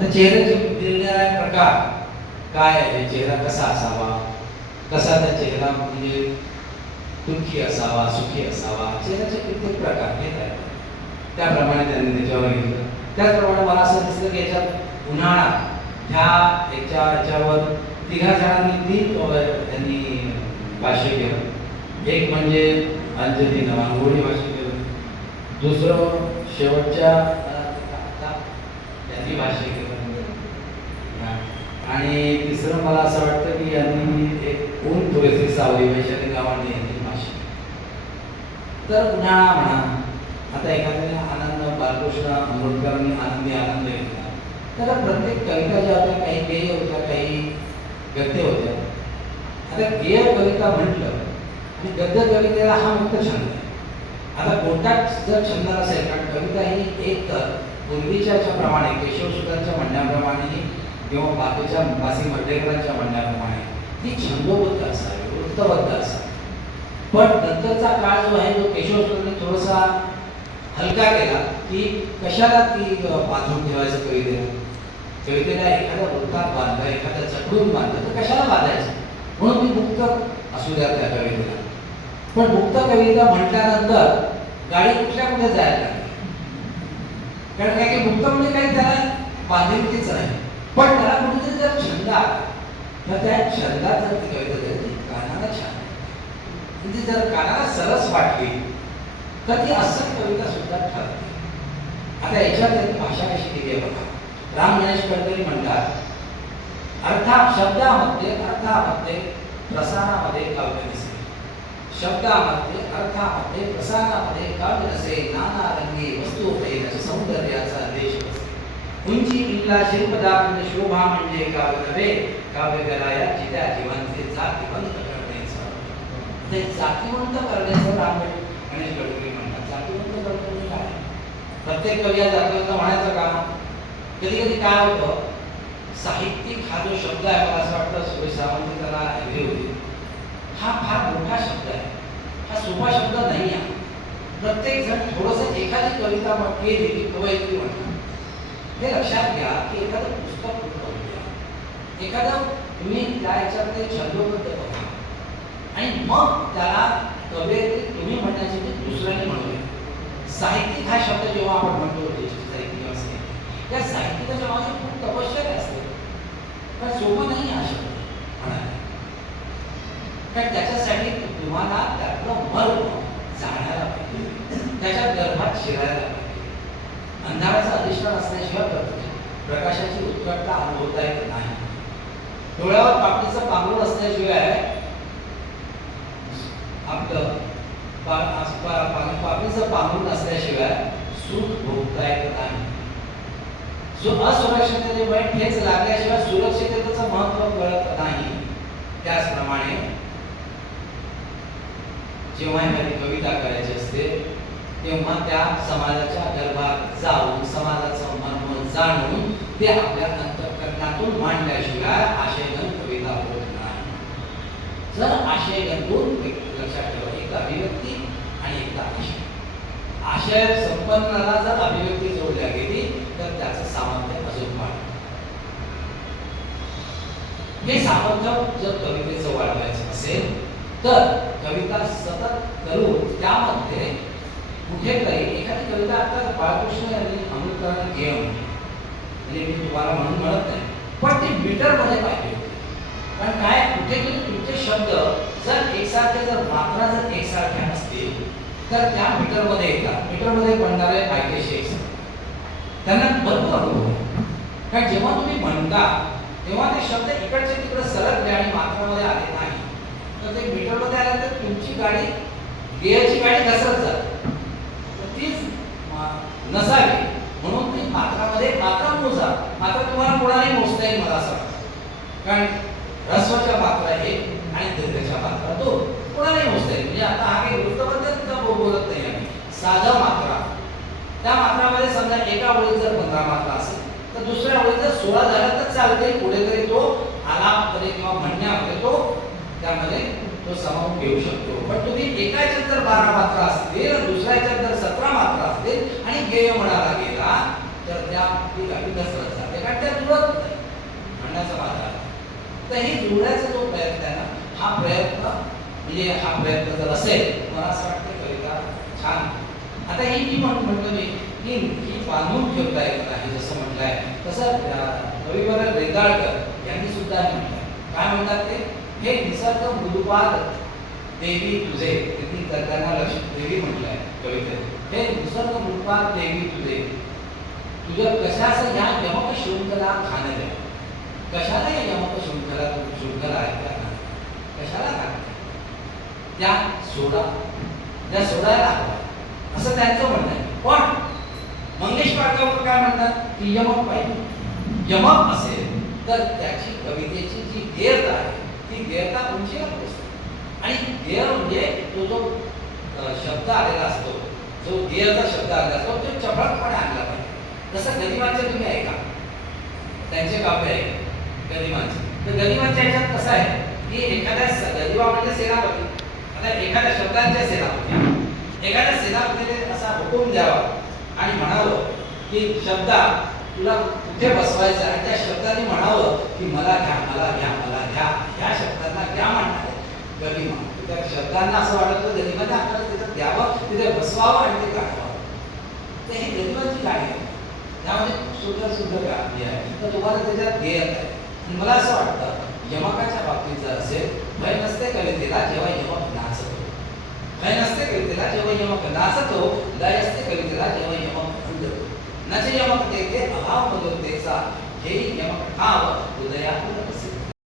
तर चेहऱ्याचे निरनिराळे प्रकार काय आहे, चेहरा कसा असावा, कसा त्या चेहरा म्हणजे दुःखी असावा, सुखी असावा, चेहऱ्याचे कित्येक प्रकार घेत आहेत. त्याप्रमाणे त्यांनी त्याच्यावर घेतलं. त्याचप्रमाणे मला असं दिसलं की याच्यात उन्हाळा याच्यावर तिघा जणांनी त्यांनी भाष्य केलं. एक म्हणजे अंजली नवांगोळी भाष्य केलं, दुसरं शेवटच्या त्यांनी भाष्य केलं, आणि तिसरं मला असं वाटतं की यांनी एक ऊन थोडेसे सावली वैशाली गावांनी यांनी भाष्य. तर उन्हाळा म्हणा, आता एखाद्याने आनंद, बालकृष्ण आंबेडकरांनी आनंदी आनंद घेतला, तर प्रत्येक कविता ज्या होत्या काही गेय होत्या, काही गद्य होत्या. आता गेय कविता म्हटलं आणि गद्य कवितेला हा मुक्त छंद आहे. आता कोणताच जर छंद नसेल, कारण कविता ही एक तर पूर्वीच्या प्रमाणे केशवसुतांच्या म्हणण्याप्रमाणे किंवा बाकीच्या मासी मर्डेकरांच्या म्हणण्याप्रमाणे ती छंदोबद्ध असावी, वृत्तबद्ध असावी. पण नंतरचा काळ जो आहे तो केशवसुतांनी थोडासा हलका केला की कशाला ती बांधून ठेवायचं कवितेला एखाद्या वृत्तात बांधलं, एखाद्या चढून बांधलं तर कशाला बांधायचं, म्हणून ती मुक्त असू द्या त्या कवितेला. पण मुक्त कविता म्हटल्यानंतर गाडी कुठे जायला लागली, कारण काय की मुक्त म्हणजे काही त्याला बांधिलकीच नाही. पण त्याला कुठेतरी जर छंद आला तर त्या छंदात जर ती कविता ती कानाला छान म्हणजे जर कानाला सरस वाटली तर ती असं कविता सुद्धा ठरते. आता याच्यात त्यांनी भाषा कशी केली आहे बघा. राम गणेश गडकरी म्हणतात, शब्दामध्ये अर्थामध्ये प्रसारामध्ये काव्य नसे, शब्दामध्ये अर्थामध्ये प्रसारामध्ये काव्य नसे, नाना रंगी वस्तू पैन सौंदर्याचा देश बसे, उंची किल्ला शिल्पदार शोभा म्हणजे काव्य नव्हे, काव्य कराया जित्या जीवांचे जातिवंत करण्याचं. ते जातिवंत करण्याचं राम गणेश गडकरी म्हणतात. जातिवंत गडकरी काय, प्रत्येक कवी जातिवंत म्हणायचं का? कधी कधी काय होतं, साहित्यिक हा जो शब्द आहे, मला असं वाटतं सुरेश सावंत त्याला ॲग्री होते, हा फार मोठा शब्द आहे, हा सोपा शब्द नाही आहे. प्रत्येक जण थोडंसं एखादी कविता केली की कवयित्री म्हणतात. हे लक्षात घ्या की एखादं पुस्तक कुठलं घ्या, एखादं तुम्ही त्या ह्याच्यामध्ये छंदोबद्ध बघा आणि मग त्याला कवयित्री तुम्ही म्हणण्याची ती दुसऱ्याने म्हणूया. साहित्यिक हा शब्द जेव्हा आपण म्हणतो, साहित्यिक असते त्या साहित्याच्या मागे खूप तपश्चर्या असते, पण सोपं नाही हा शब्द म्हणायला. कारण त्याच्यासाठी तुम्हाला त्यातलं मर्म जाणायला पाहिजे, त्याच्या गर्भात शिरायला पाहिजे. अंधाराचा अधिष्ठान असल्याशिवाय प्रकाशाची उत्कटता अनुभवता येत नाही. डोळ्यावर पापणीचं पांघरूण असल्याशिवाय आपलं पापणीचं पांघरूण असल्याशिवाय सुख भोगता येत नाही. असुरक्षिततेमुळे ठेच लागल्याशिवाय सुरक्षिततेचं महत्त्व कळत नाही. त्याचप्रमाणे जेव्हा एखादी कविता करायची असते तेव्हा त्या समाजाच्या गर्भात जाऊन समाजाचं मर्म जाणून ते आपल्या अंतःकरणातून मांडल्याशिवाय आशयघन कविता होत नाही. जर आशयघन लक्षात ठेवा, एक अभिव्यक्ती आणि एक आशय. आशय संपन्नाला जर अभिव्यक्ती जोडल्या गेली तर त्याचं सामर्थ्य अजून वाढतं. हे सामर्थ्य जर कवितेचं वाढवायचं असेल तर कविता सतत करून त्यामध्ये कुठेतरी एखादी कविता, आता बाळकृष्ण यांनी आंबेडकरांना गेय म्हणजे मी तुम्हाला म्हणून म्हणत नाही, पण ते मीटरमध्ये पाहिजे होते. कारण काय, कुठेतरी तुमचे शब्द जर एकसारखे, जर मात्रा जर एकसारख्या असतील तर त्या मीटरमध्ये येतात. मीटरमध्ये बनणारे कायदेशीर एकसारखे त्यांना भरपूर अनुभव आहे. कारण जेव्हा तुम्ही म्हणता तेव्हा ते शब्द इकडचे तिकडे सरकले आणि मात्रामध्ये आले नाही तर ते मीटरमध्ये आल्यानंतर तुमची गाडी, गेअरची गाडी घसरत जाते. तीच नसावी म्हणून ती मात्रामध्ये मात्रा मोजा. मात्र तुम्हाला कोणालाही मोजता येईल मला असं वाटतं, कारण ह्रस्वाच्या मात्रा एक आणि दीर्घच्या मात्रा दोन कोणालाही मोजता येईल. म्हणजे आता हा काही वृत्तबद्दल बोलत नाही आम्ही, साधा मात्रा. त्या मात्रामध्ये समजा एका ओळीत जर 15 मात्रा असेल तर दुसऱ्या ओळीत जर 16 झाला तर चालते. पुढे तरी तो आलापमध्ये किंवा म्हणण्यामध्ये तो त्यामध्ये तो सामावून घेऊ शकतो. पण तुम्ही एका याच्यात जर 12 मात्रा असतील, दुसऱ्या याच्यात जर 17 मात्रा असतील आणि गेय म्हणाला गेला तर त्या ती गाडी घसरत जाते. कारण त्या तर हे जुळण्याचा जो प्रयत्न आहे ना, हा प्रयत्न म्हणजे हा प्रयत्न जर असेल, मला असं वाटतं कविता छान. आता ही जी म्हणतो मी ही बांधून ठेवता येत नाही, जसं म्हटलंय तसं कविवर रेंदाळकर यांनी सुद्धा म्हटलं. काय म्हणतात ते, हे निसर्ग मृदुपाद देवी तुझे, त्यांना लक्ष देवी म्हटलंय कवितेत. हे निसर्ग मृदुपाद देवी तुझे, तुझ्या कशाचं ह्या यमक शृंखला खाणं द्या. कशाला या यमक शृंखला आहे त्या कशाला खाणं त्या सोडा, त्या सोडायला हवा, असं त्यांचं म्हणणं आहे. पण मंगेश पाडगावकर काय म्हणतात की यमक पाहिजे. यमक असेल तर त्याची कवितेची जी गेरता आहे ती गेरता उंचीला पोहोचते. आणि गेर म्हणजे तो जो शब्द आलेला असतो, जो गेरचा शब्द आलेला असतो तो चपळकपणे आणला पाहिजे. जसं गदिमांचे तुम्ही ऐका, त्यांचे काव्य आहे गदिमांचे. तर गदिमांच्या ह्याच्यात कसं आहे की एखाद्या गदिमा म्हणजे सेनापती, आता एखाद्या शब्दांच्या सेनापती, एखाद्या सेनापतीने असा हुकूम द्यावा आणि म्हणावं की शब्दा तुला कुठे बसवायचं आहे, त्या शब्दाने म्हणावं की मला घ्या, मला घ्या, मला घ्या, ह्या शब्दांना घ्या म्हणणार गदिमा. त्या शब्दांना असं वाटत होतं गदिमाने आपल्याला तिथं द्यावं, तिथे बसवावं आणि ते काढावं. तर ही गदिमाची गाडी आहे, त्यामध्ये सुंदर सुंदर गाणी आहे. तर तुम्हाला त्याच्यात ध्येय आहे. मला असं वाटतं यमकाच्या बाबतीत जर असेल, भय नसते कवितेला जेव्हा यमक नाचतो, भय नसते कवितेला जेव्हा यमक नाचतो, लय असते कवितेला जेव्हा यमक उडतो. नचे यमक देते अभाव मधुरतेचा, हे यमक ठाव हृदयात